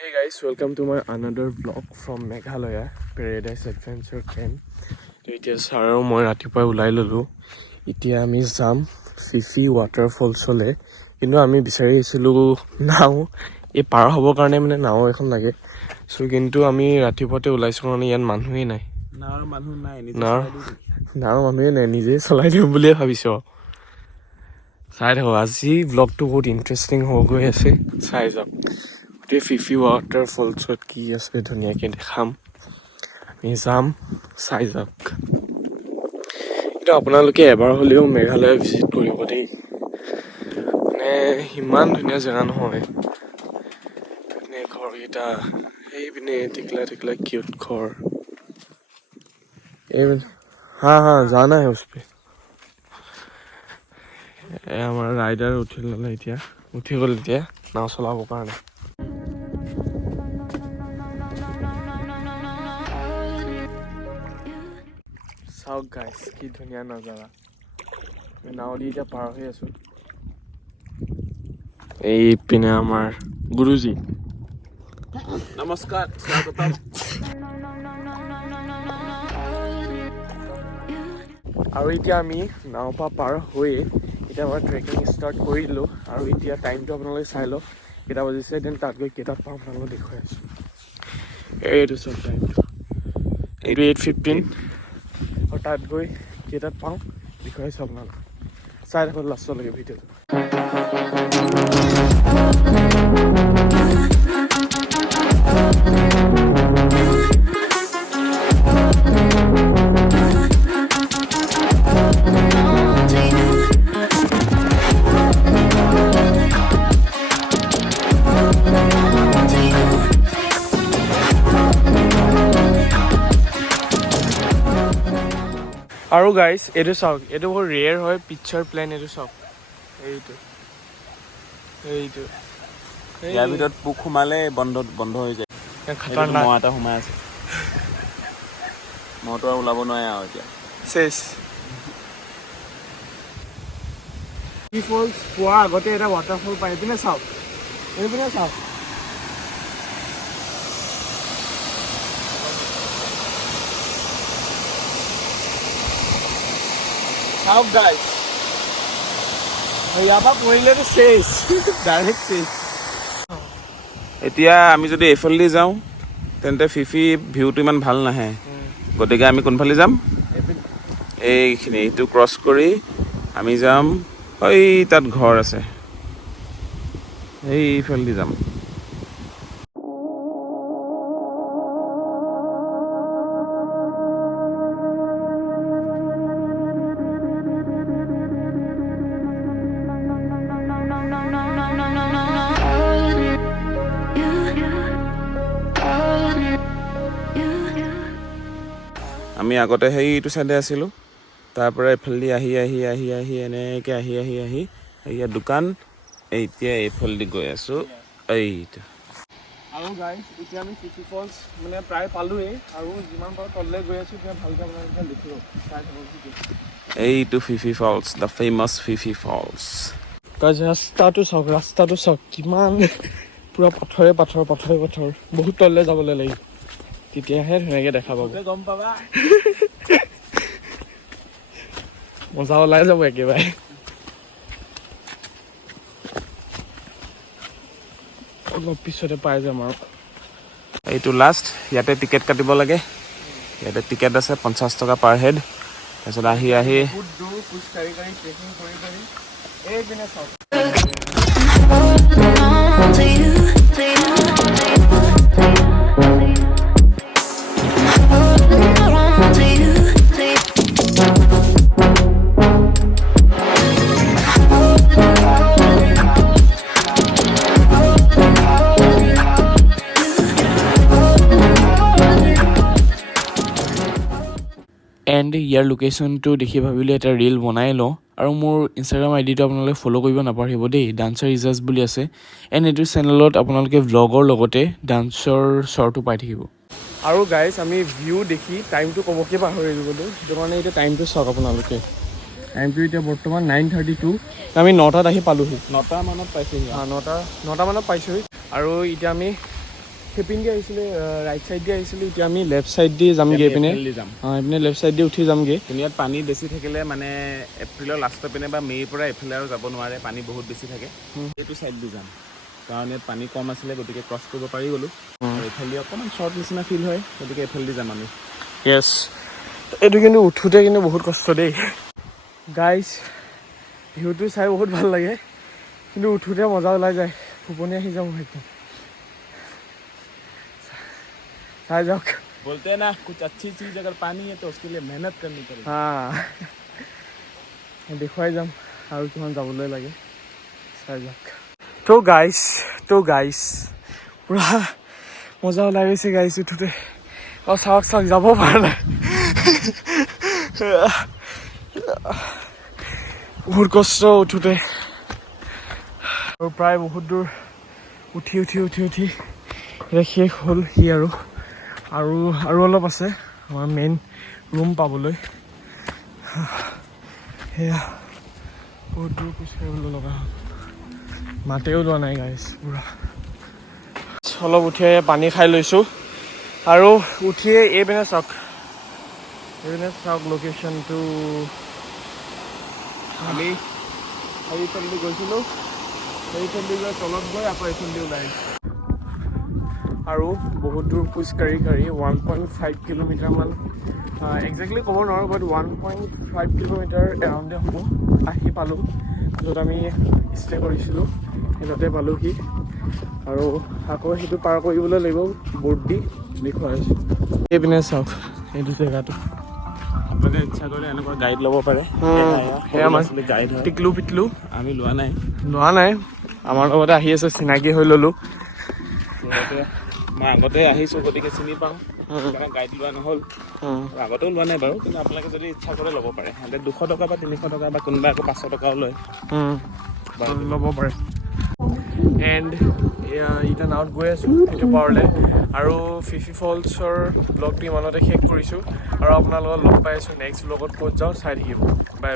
Hey guys, welcome to my another vlog from Meghalaya Paradise Adventure Camp. তো এতিয়া sir আৰু মই ৰাতিপুৱাই ওলাই ল'লোঁ। এতিয়া আমি যাম ফিফি ৱাটাৰফলছলৈ। কিন্তু আমি বিচাৰি আহিছিলোঁ নাও, এই পাৰ হ'বৰ কাৰণে মানে নাও এখন লাগে। কিন্তু আমি ৰাতিপুৱাতে ওলাইছোঁ কাৰণে ইয়াত মানুহেই নাই। নাওৰ মানুহেই নাই, নিজেই চলাই দিম বুলিয়ে ভাবিছোঁ। চাই থাকোঁ, আজি ব্লগটো বহুত ইণ্টাৰেষ্টিং হৈ গৈ আছে, চাই যাওক। গোটেই ফিফি ৱাটাৰফলছত কি আছে ধুনীয়াকৈ দেখাম, আমি যাম, চাই যাওক। কিন্তু আপোনালোকে এবাৰ হ'লেও মেঘালয় ভিজিট কৰিব দেই, মানে ইমান ধুনীয়া জেগা নহয়। পিনে ঘৰকেইটা, সেইপিনে টিকলা টিকলা কিউট ঘৰ, এই হা জানা হে উস পে। আমাৰ ৰাইডাৰ উঠি গ'ল এতিয়া নাও চলাবৰ কাৰণে। চাওক গাইছ, কি ধুনীয়া নজাৰা। নাও দি এতিয়া পাৰ হৈ আছোঁ। এই পিনে আমাৰ গুৰুজী, নমস্কাৰ, স্বাগতম। আৰু এতিয়া আমি নাও পৰা পাৰ হৈয়ে এতিয়া আমাৰ ট্ৰেকিং ষ্টাৰ্ট কৰি দিলোঁ। আৰু এতিয়া টাইমটো আপোনালোকে চাই লওক কেইটা বাজিছে, দেন তাত গৈ কেইটাত পাওঁ আপোনালোকক দেখুৱাই আছোঁ। এইটো চব টাইমটো, এইটো 8:15 আৰু তাত গৈ কেইটাত পাওঁ দেখুৱাইছোঁ আপোনালোকক। চাই থাকক লাষ্টলৈকে ভিডিঅ'টো। আৰু গাইজ এইটো চাওক, এইটো বহুত ৰেয়াৰ হয় পিকচাৰ প্লেন। এইটো চাওক, এইটো ইয়াৰ ভিতৰত পোক সোমালে বন্ধ হৈ যায়। খাতাৰনাক মহ এটা সোমাই আছে, মহটো আৰু ওলাব নোৱাৰে আৰু এতিয়া চেচ। ফলছ পোৱাৰ আগতে এটা ৱাটাৰফল পায়, এইপিনে চাওক, এইপিনে চাওক। চাওক গাইজ, ইয়াৰ পৰা পৰিলেতো চেচ, ডাইৰেক্ট চেচ। এতিয়া আমি যদি এইফালেদি যাওঁ তেন্তে ফিফি ভিউটো ইমান ভাল নাহে, গতিকে আমি কোনফালে যাম? এইখিনি, এইটো ক্ৰছ কৰি আমি যাম, এই তাত ঘৰ আছে, এইফালেদি যাম। আমি আগতে সেইটো চাইডে আছিলোঁ, তাৰ পৰা এইফালেদি আহি এনেকৈ আহি ইয়াত দোকান, এতিয়া এইফালেদি গৈ আছোঁ এইটো। আৰু গাইজ এতিয়া আমি ফিফি ফলছ মানে প্ৰায় পালোঁৱেই, আৰু যিমান পাৰোঁ তললৈ গৈ আছোঁ, এতিয়া ভালকৈ আপোনালোকে দেখিব, চাই থাকক। এইটো ফিফি ফলছ, দ্য ফেমাছ ফিফি ফলছ। ৰাস্তাটো চাওক কিমান পুৰা পাথৰে পাথৰ, বহুত তললৈ যাবলৈ লাগিব, তেতিয়াহে ধুনীয়াকৈ দেখা পাব, গম পাবা। মজা ওলাই যাব একেবাৰে। অলপ পিছতে পাই যাম আৰু। এইটো লাষ্ট, ইয়াতে টিকেট কাটিব লাগে, ইয়াতে টিকেট আছে 50 টকা পাৰ হেড। তাৰপিছত আহি বহুত দূৰ খোজ কাঢ়ি ট্ৰেকিং কৰি এইপিনে চাওক। এণ্ড ইয়াৰ লোকেশ্যনটো দেখি ভাবিলোঁ এটা ৰীল বনাই লওঁ, আৰু মোৰ ইনষ্টাগ্ৰাম আইডিটো আপোনালোকে ফ'ল' কৰিব নাপাহৰিব দেই, ডান্সাৰ ইজাজ বুলি আছে। এণ্ড এইটো চেনেলত আপোনালোকে ভ্লগৰ লগতে ডান্সৰ শ্বৰ্টো পাই থাকিব। আৰু গাইজ আমি ভিউ দেখি টাইমটো ক'বকৈ পাহৰি গ'লোঁ, সেইটো কাৰণে এতিয়া টাইমটো চাওক আপোনালোকে। টাইমটো এতিয়া বৰ্তমান 9:32, আমি 9টাত আহি পালোঁহি। 9টা মানত পাইছোঁহি। 9টা মানত পাইছোঁহি। আৰু এতিয়া আমি সেইপিনে দি আহিছিলে ৰাইট চাইড দি আহিছিলোঁ এতিয়া আমি লেফ্ট চাইড দি যামগৈ এইপিনে যাম এইপিনে লেফ্ট চাইড দি উঠি যামগৈ ইয়াত পানী বেছি থাকিলে মানে এপ্ৰিলৰ লাষ্টৰ পিনে বা মে'ৰ পৰা এইফালে আৰু যাব নোৱাৰে পানী বহুত বেছি থাকে এইটো চাইড দি যাম কাৰণ ইয়াত পানী কম আছিলে গতিকে ক্ৰছ কৰিব পাৰি গ'লোঁ আৰু এইফালে অকণমান শ্বৰ্ট নিচিনা ফিল হয় গতিকে এইফালে দি যাম আমি য়েছ এইটো কিন্তু উঠোঁতে কিন্তু বহুত কষ্ট দেই গাইজ ভিউটো চাই বহুত ভাল লাগে কিন্তু উঠোঁতে মজা ওলাই যায় ফুপনি আহি যাওঁ একদম চাই যাওক बोलते हैं ना कुछ अच्छी चीज़ अगर पानी है तो उसके लिए मेहनत करनी पड़ेगी দেখুৱাই যাম আৰু কিমান যাবলৈ লাগে চাই যাওক তো গাইজ পুৰা মজা ওলাই গৈছে গাইজ উঠোঁতে চাওক যাব পৰা নাই বহুত কষ্ট উঠোঁতে আৰু প্ৰায় বহুত দূৰ উঠি এতিয়া শেষ হ'ল সি আৰু অলপ আছে আমাৰ মেইন ৰুম পাবলৈ সেয়া বহুত দূৰ খোজকাঢ়িবলৈ লগা হ'ল মাতেও লোৱা নাই গাইজ পুৰা অলপ উঠিয়ে পানী খাই লৈছোঁ আৰু উঠিয়ে এইপিনে চাওক লোকেশ্যনটো আমি এইফালেদি গৈছিলোঁ এইফালেদি গৈ তলত গৈ আকৌ এইফালেদি ওলাই আহিছোঁ আৰু বহুত দূৰ খোজকাঢ়ি 1.5 কিলোমিটাৰমান একজেক্টলি ক'ব নোৱাৰোঁ বাট 1.5 কিলোমিটাৰ এৰাউণ্ডে হ'ব আহি পালোঁ য'ত আমি ষ্টে কৰিছিলোঁ সেইটোতে পালোঁহি আৰু আকৌ সেইটো পাৰ কৰিবলৈ লাগিব ব'ৰ্ড দি দেখুৱাইছোঁ এইপিনে চাওক এইটো জেগাটো আপোনালোকে ইচ্ছা কৰিলে এনেকুৱা গাইড ল'ব পাৰে সেয়া আমাৰ গাইড হয় পিটলু আমি লোৱা নাই আমাৰ লগতে আহি আছে চিনাকি হৈ ল'লোঁ মই আগতে আহিছোঁ গতিকে চিনি পাওঁ সেইকাৰণে গাইড লোৱা নহ'ল আগতেও লোৱা নাই বাৰু কিন্তু আপোনালোকে যদি ইচ্ছা কৰে ল'ব পাৰে সিহঁতে 200 টকা বা 300 টকা বা কোনোবা আকৌ 500 টকাও লয় ল'ব পাৰে এণ্ড এতিয়া নাৱত গৈ আছোঁ সেইটো পাৰলৈ আৰু ফিফি ফলছৰ ব্লগটো ইমানতে শেষ কৰিছোঁ আৰু আপোনালোকক লগ পাই আছোঁ নেক্সট ব্লগত ক'ত যাওঁ চাই থাকিব বাই